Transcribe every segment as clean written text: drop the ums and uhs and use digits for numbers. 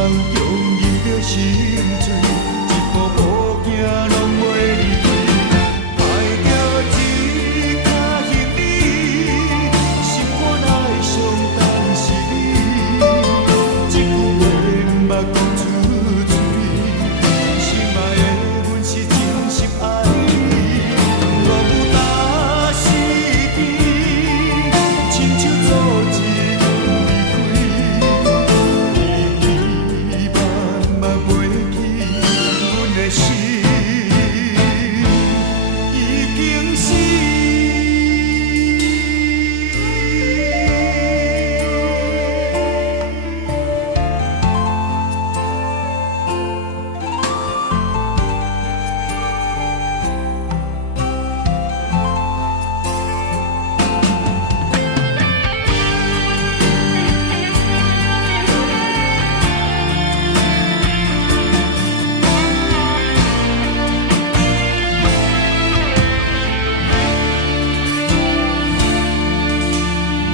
强忍着心碎，一步步行拢袂离开。爱着一脚行李，心肝爱上但是你，一句话毋捌讲出嘴，心爱的阮是真心爱你，若有大时边，亲像做一离开。万万袂记，阮的心已经死。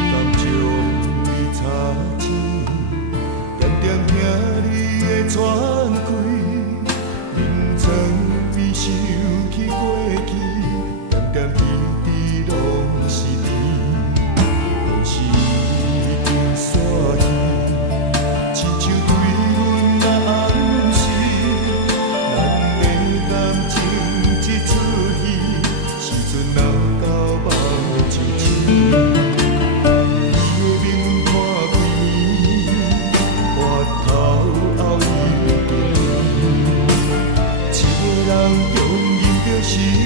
敢将你插钱，点点听你的喘气，眠床边想起过去，点点滴滴拢是甜，可是已经煞去，亲像对阮那暗示，咱的感情一出戏，时阵老到目睭青。是。